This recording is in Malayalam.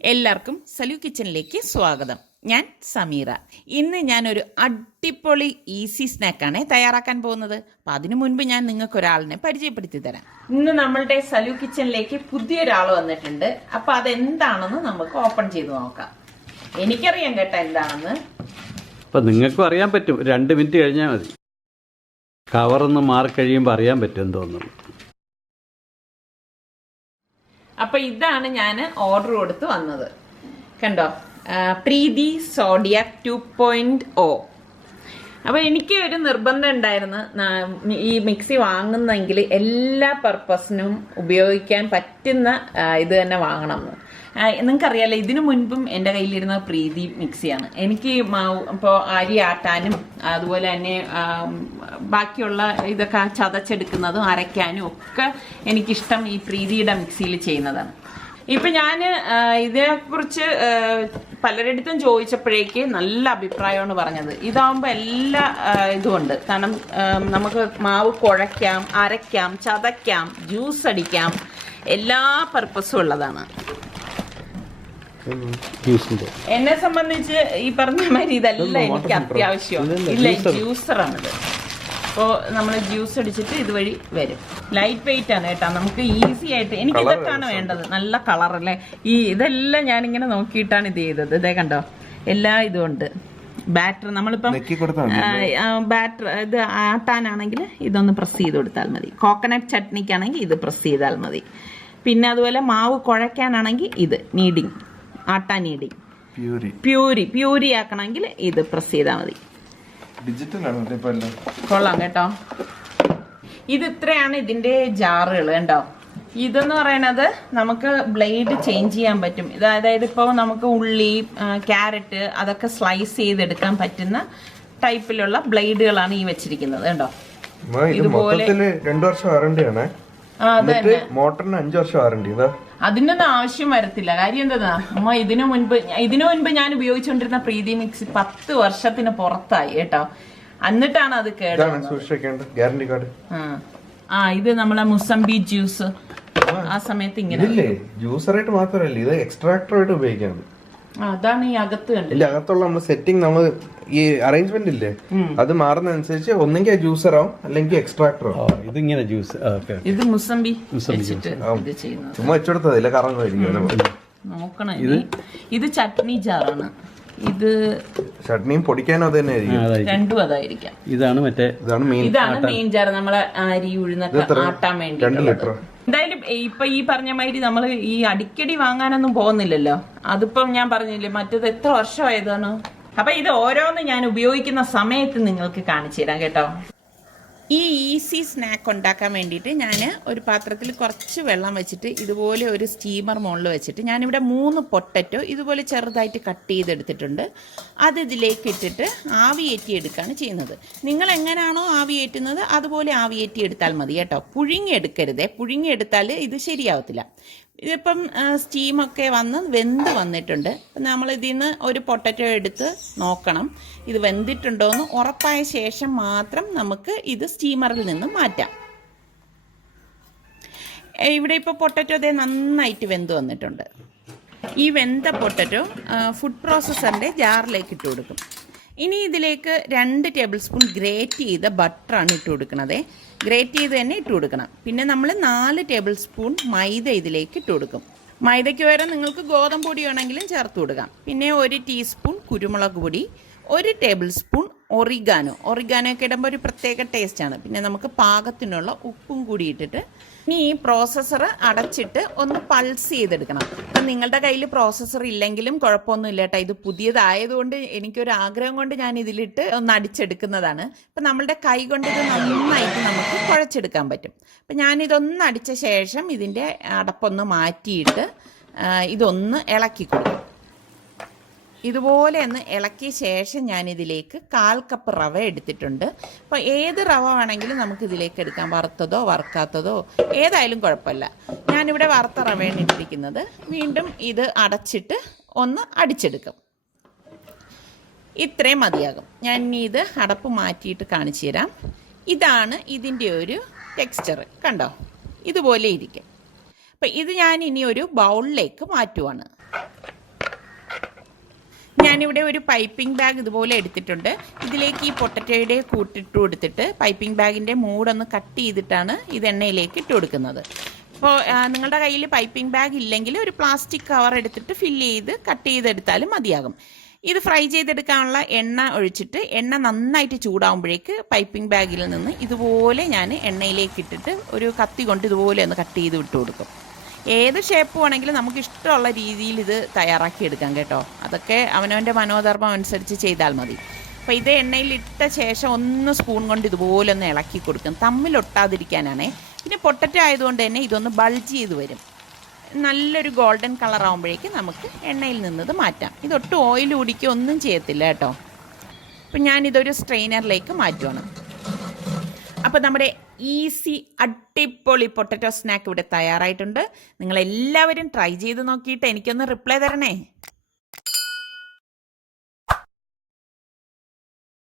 എല്ലാവർക്കും സലു കിച്ചണിലേക്ക് സ്വാഗതം. ഞാൻ സമീറ. ഇന്ന് ഞാനൊരു അടിപൊളി ഈസി സ്നാക്കാണ് തയ്യാറാക്കാൻ പോകുന്നത്. അപ്പം അതിനു മുൻപ് ഞാൻ നിങ്ങൾക്ക് ഒരാളിനെ പരിചയപ്പെടുത്തി തരാം. ഇന്ന് നമ്മളുടെ സലു കിച്ചണിലേക്ക് പുതിയൊരാൾ വന്നിട്ടുണ്ട്. അപ്പം അതെന്താണെന്ന് നമുക്ക് ഓപ്പൺ ചെയ്ത് നോക്കാം. എനിക്കറിയാം കേട്ടോ എന്താണെന്ന്. അപ്പം നിങ്ങൾക്കും അറിയാൻ പറ്റും. 2 മിനിറ്റ് കഴിഞ്ഞാൽ മതി. കവറൊന്ന് മാറി കഴിയുമ്പോൾ അറിയാൻ പറ്റും എന്തോന്നു. അപ്പം ഇതാണ് ഞാൻ ഓർഡർ കൊടുത്ത് വന്നത്. കണ്ടോ, പ്രീതി സോഡിയാക് 2.0. അപ്പോൾ എനിക്ക് ഒരു നിർബന്ധം ഉണ്ടായിരുന്നു, ഈ മിക്സി വാങ്ങുന്നെങ്കിൽ എല്ലാ പർപ്പസിനും ഉപയോഗിക്കാൻ പറ്റുന്ന ഇത് തന്നെ വാങ്ങണം എന്ന്. നിങ്ങൾക്കറിയാലോ, ഇതിനു മുൻപും എൻ്റെ കയ്യിലിരുന്ന പ്രീതി മിക്സിയാണ്. എനിക്ക് ഇപ്പോൾ അരി ആട്ടാനും അതുപോലെ തന്നെ ബാക്കിയുള്ള ഇതൊക്കെ ചതച്ചെടുക്കുന്നതും അരയ്ക്കാനും ഒക്കെ എനിക്കിഷ്ടം ഈ പ്രീതിയുടെ മിക്സിയിൽ ചെയ്യുന്നതാണ്. ഇപ്പം ഞാൻ ഇതിനെക്കുറിച്ച് പലരിടത്തും ചോദിച്ചപ്പോഴേക്ക് നല്ല അഭിപ്രായമാണ് പറഞ്ഞത്. ഇതാകുമ്പോൾ എല്ലാ ഇതുമുണ്ട്. കാരണം നമുക്ക് മാവ് കുഴയ്ക്കാം, അരയ്ക്കാം, ചതയ്ക്കാം, ജ്യൂസ് അടിക്കാം, എല്ലാ പർപ്പസും ഉള്ളതാണ്. എന്നെ സംബന്ധിച്ച് ഈ പറഞ്ഞ മാതിരി ഇതല്ല എനിക്ക് അത്യാവശ്യം. ഇല്ല, ജ്യൂസറാണിത്. അപ്പോൾ നമ്മൾ ജ്യൂസ് അടിച്ചിട്ട് ഇതുവഴി വരും. ലൈറ്റ് വെയിറ്റ് ആണ് കേട്ടോ, നമുക്ക് ഈസി ആയിട്ട്. എനിക്ക് ഇതൊക്കെയാണ് വേണ്ടത്. നല്ല കളറല്ലേ. ഇതെല്ലാം ഞാനിങ്ങനെ നോക്കിയിട്ടാണ് ഇത് ചെയ്തത്. ഇതേ കണ്ടോ, എല്ലാ ഇതും ഉണ്ട്. ബാറ്റർ നമ്മളിപ്പം ബാറ്റർ ഇത് ആട്ടാനാണെങ്കിൽ ഇതൊന്ന് പ്രസ് ചെയ്ത് കൊടുത്താൽ മതി. കോക്കനട്ട് ചട്നിക്കാണെങ്കിൽ ഇത് പ്രസ് ചെയ്താൽ മതി. പിന്നെ അതുപോലെ മാവ് കുഴയ്ക്കാനാണെങ്കിൽ ഇത് നീഡിങ്, ആട്ടാ നീഡിങ്. പ്യൂരി ആക്കണമെങ്കിൽ ഇത് പ്രസ് ചെയ്താൽ മതി. കൊള്ളാം കേട്ടോ. ഇത് ഇത്രയാണ് ഇതിന്റെ ജാറുകൾ. കണ്ടോ, ഇതെന്ന് പറയണത് നമുക്ക് ബ്ലേഡ് ചേഞ്ച് ചെയ്യാൻ പറ്റും. അതായത് ഇപ്പോൾ നമുക്ക് ഉള്ളി, ക്യാരറ്റ് അതൊക്കെ സ്ലൈസ് ചെയ്തെടുക്കാൻ പറ്റുന്ന ടൈപ്പിലുള്ള ബ്ലേഡുകളാണ് ഈ വെച്ചിരിക്കുന്നത്. കണ്ടോ, ഇതുപോലെ 2 വർഷം വാറണ്ടിയാണ്. മോട്ടറിന് 5 വർഷം വാറണ്ടി. അതിനൊന്നും ആവശ്യം വരത്തില്ല. കാര്യം എന്താ, അമ്മ ഇതിനു മുൻപ് ഞാൻ ഉപയോഗിച്ചുകൊണ്ടിരുന്ന പ്രീതി മിക്സി 10 വർഷത്തിന് പുറത്തായി കേട്ടോ. എന്നിട്ടാണ് അത് ഗ്യാരണ്ടി കാർഡ്. ഇത് നമ്മളെ മുസംബി ജ്യൂസ് ആ സമയത്ത് ഇങ്ങനെ ജ്യൂസറായിട്ട് മാത്രമല്ല, ഇത് എക്സ്ട്രാക്ടറായിട്ട് ഉപയോഗിക്കാം. അതാണ് ഈ അകത്ത് അകത്തുള്ള നമ്മൾ സെറ്റിംഗ്, നമ്മൾ ഈ അറേഞ്ച്മെന്റ് ഇല്ലേ, അത് മാറുന്നതനുസരിച്ച് ഒന്നെങ്കിൽ ജ്യൂസർ ആവും അല്ലെങ്കിൽ എക്സ്ട്രാക്ടർ ആവും. ഇതിങ്ങനെ ജ്യൂസ്, ഇത് മുസംബി ചുമ്മാ വെച്ചെടുത്തതില്ല, കറങ്ങുമായിരിക്കും. നോക്കണം. ഇത് ചട്നി ജാറാണ്. ഇത് ചട്നിയും പൊടിക്കാനും അത് തന്നെ ആയിരിക്കും. രണ്ടും അതായിരിക്കാം. ഇതാണ് മെയിൻ ജാർ, നമ്മളെ അരി ഉഴുന്നൊക്കെ ആട്ടാൻ വേണ്ടി. 2 ലിറ്റർ. എന്തായാലും ഇപ്പൊ ഈ പറഞ്ഞ മാതിരി നമ്മൾ ഈ അടിക്കടി വാങ്ങാനൊന്നും പോകുന്നില്ലല്ലോ. അതിപ്പം ഞാൻ പറഞ്ഞില്ലേ, മറ്റേത് എത്ര വർഷമായതാണ്. അപ്പൊ ഇത് ഓരോന്ന് ഞാൻ ഉപയോഗിക്കുന്ന സമയത്ത് നിങ്ങൾക്ക് കാണിച്ചു തരാം കേട്ടോ. ഈ ഈസി സ്നാക്ക് ഉണ്ടാക്കാൻ വേണ്ടിയിട്ട് ഞാൻ ഒരു പാത്രത്തിൽ കുറച്ച് വെള്ളം വെച്ചിട്ട് ഇതുപോലെ ഒരു സ്റ്റീമർ മുകളിൽ വെച്ചിട്ട് ഞാനിവിടെ 3 പൊട്ടറ്റോ ഇതുപോലെ ചെറുതായിട്ട് കട്ട് ചെയ്തെടുത്തിട്ടുണ്ട്. അത് ഇതിലേക്ക് ഇട്ടിട്ട് ആവിയേറ്റി എടുക്കുകയാണ് ചെയ്യുന്നത്. നിങ്ങൾ എങ്ങനെയാണോ ആവിയേറ്റുന്നത് അതുപോലെ ആവിയേറ്റി എടുത്താൽ മതി കേട്ടോ. പുഴുങ്ങിയെടുക്കരുതേ. പുഴുങ്ങിയെടുത്താൽ ഇത് ശരിയാവത്തില്ല. ഇതിപ്പം സ്റ്റീമൊക്കെ വെന്ത് വന്നിട്ടുണ്ട്. നമ്മൾ ഇതിൽ നിന്ന് ഒരു പൊട്ടറ്റോ എടുത്ത് നോക്കണം, ഇത് വെന്തിട്ടുണ്ടോ എന്ന് ഉറപ്പായ ശേഷം മാത്രം നമുക്ക് ഇത് സ്റ്റീമറിൽ നിന്ന് മാറ്റാം. ഇവിടെ ഇപ്പോൾ പൊട്ടറ്റോ അതേ നന്നായിട്ട് വെന്ത് വന്നിട്ടുണ്ട്. ഈ വെന്ത പൊട്ടറ്റോ ഫുഡ് പ്രോസസ്സറിൻ്റെ ജാറിലേക്ക് ഇട്ട് കൊടുക്കും. ഇനി ഇതിലേക്ക് 2 ടേബിൾ സ്പൂൺ ഗ്രേറ്റ് ചെയ്ത ബട്ടറാണ് ഇട്ട് കൊടുക്കുന്നത്. ഗ്രേറ്റ് ചെയ്ത് തന്നെ ഇട്ട് കൊടുക്കണം. പിന്നെ നമ്മൾ 4 ടേബിൾ സ്പൂൺ മൈദ ഇതിലേക്ക് ഇട്ട് കൊടുക്കും. മൈദയ്ക്ക് പകരം നിങ്ങൾക്ക് ഗോതമ്പ് പൊടി വേണമെങ്കിലും ചേർത്ത് കൊടുക്കാം. പിന്നെ 1 ടീസ്പൂൺ കുരുമുളക് പൊടി, 1 ടേബിൾ സ്പൂൺ ഒറിഗാനോ ഒക്കെ ഇടുമ്പോൾ ഒരു പ്രത്യേക ടേസ്റ്റാണ്. പിന്നെ നമുക്ക് പാകത്തിനുള്ള ഉപ്പും കൂടി ഇട്ടിട്ട് ഇനി ഈ പ്രോസസ്സർ അടച്ചിട്ട് ഒന്ന് പൾസ് ചെയ്തെടുക്കണം. അപ്പം നിങ്ങളുടെ കയ്യിൽ പ്രോസസ്സർ ഇല്ലെങ്കിലും കുഴപ്പമൊന്നുമില്ല കേട്ടോ. ഇത് പുതിയതായതുകൊണ്ട് എനിക്കൊരു ആഗ്രഹം കൊണ്ട് ഞാൻ ഇതിലിട്ട് ഒന്ന് അടിച്ചെടുക്കുന്നതാണ്. അപ്പം നമ്മളുടെ കൈ കൊണ്ട് ഇത് നന്നായിട്ട് നമുക്ക് കുഴച്ചെടുക്കാൻ പറ്റും. അപ്പം ഞാനിതൊന്ന് അടിച്ച ശേഷം ഇതിൻ്റെ അടപ്പൊന്ന് മാറ്റിയിട്ട് ഇതൊന്ന് ഇളക്കി കൊടുക്കും. ഇതുപോലെ ഒന്ന് ഇളക്കിയ ശേഷം ഞാനിതിലേക്ക് 1/4 കപ്പ് റവ എടുത്തിട്ടുണ്ട്. അപ്പോൾ ഏത് റവ വേണമെങ്കിലും നമുക്ക് ഇതിലേക്ക് എടുക്കാം. വറുത്തതോ വറുക്കാത്തതോ ഏതായാലും കുഴപ്പമില്ല. ഞാനിവിടെ വറുത്ത റവയാണ് ഇട്ടിരിക്കുന്നത്. വീണ്ടും ഇത് അടച്ചിട്ട് ഒന്ന് അടിച്ചെടുക്കും. ഇത്രയും മതിയാകും. ഞാൻ ഇനി ഇത് അടപ്പ് മാറ്റിയിട്ട് കാണിച്ചു തരാം. ഇതാണ് ഇതിൻ്റെ ഒരു ടെക്സ്ചർ. കണ്ടോ, ഇതുപോലെ ഇരിക്കും. അപ്പം ഇത് ഞാൻ ഇനി ഒരു ബൗളിലേക്ക് മാറ്റുവാണ്. ഞാനിവിടെ ഒരു പൈപ്പിംഗ് ബാഗ് ഇതുപോലെ എടുത്തിട്ടുണ്ട്. ഇതിലേക്ക് ഈ പൊട്ടറ്റോയുടെ കൂട്ടിട്ട് കൊടുത്തിട്ട് പൈപ്പിംഗ് ബാഗിൻ്റെ മൂടൊന്ന് കട്ട് ചെയ്തിട്ടാണ് ഇത് എണ്ണയിലേക്ക് ഇട്ട് കൊടുക്കുന്നത്. അപ്പോൾ നിങ്ങളുടെ കയ്യിൽ പൈപ്പിംഗ് ബാഗ് ഇല്ലെങ്കിൽ ഒരു പ്ലാസ്റ്റിക് കവർ എടുത്തിട്ട് ഫില്ല് ചെയ്ത് കട്ട് ചെയ്തെടുത്താലും മതിയാകും. ഇത് ഫ്രൈ ചെയ്തെടുക്കാനുള്ള എണ്ണ ഒഴിച്ചിട്ട് എണ്ണ നന്നായിട്ട് ചൂടാകുമ്പോഴേക്ക് പൈപ്പിംഗ് ബാഗിൽ നിന്ന് ഇതുപോലെ ഞാൻ എണ്ണയിലേക്ക് ഇട്ടിട്ട് ഒരു കത്തി കൊണ്ട് ഇതുപോലെ ഒന്ന് കട്ട് ചെയ്ത് വിട്ട് കൊടുക്കും. ഏത് ഷേപ്പ് വേണമെങ്കിലും നമുക്ക് ഇഷ്ടമുള്ള രീതിയിൽ ഇത് തയ്യാറാക്കി എടുക്കാം കേട്ടോ. അതൊക്കെ അവനവൻ്റെ മനോധർമ്മം അനുസരിച്ച് ചെയ്താൽ മതി. അപ്പോൾ ഇത് എണ്ണയിലിട്ട ശേഷം ഒന്ന് സ്പൂൺ കൊണ്ട് ഇതുപോലെ ഒന്ന് ഇളക്കി കൊടുക്കും, തമ്മിലൊട്ടാതിരിക്കാനാണേ. പിന്നെ പൊട്ടറ്റോ ആയതുകൊണ്ട് തന്നെ ഇതൊന്ന് ബൾജ് ചെയ്ത് വരും. നല്ലൊരു ഗോൾഡൻ കളർ ആകുമ്പോഴേക്കും നമുക്ക് എണ്ണയിൽ നിന്നത് മാറ്റാം. ഇതൊട്ടും ഓയിൽ കുടിക്കുക ഒന്നും ചെയ്യത്തില്ല കേട്ടോ. അപ്പം ഞാനിതൊരു സ്ട്രെയിനറിലേക്ക് മാറ്റുവാണ്. അപ്പോൾ നമ്മുടെ ഈസി അടിപൊളി പൊട്ടറ്റോ സ്നാക്ക് ഇവിടെ തയ്യാറായിട്ടുണ്ട്. നിങ്ങളെല്ലാവരും ട്രൈ ചെയ്ത് നോക്കിയിട്ട് എനിക്കൊന്ന് റിപ്ലൈ തരണേ.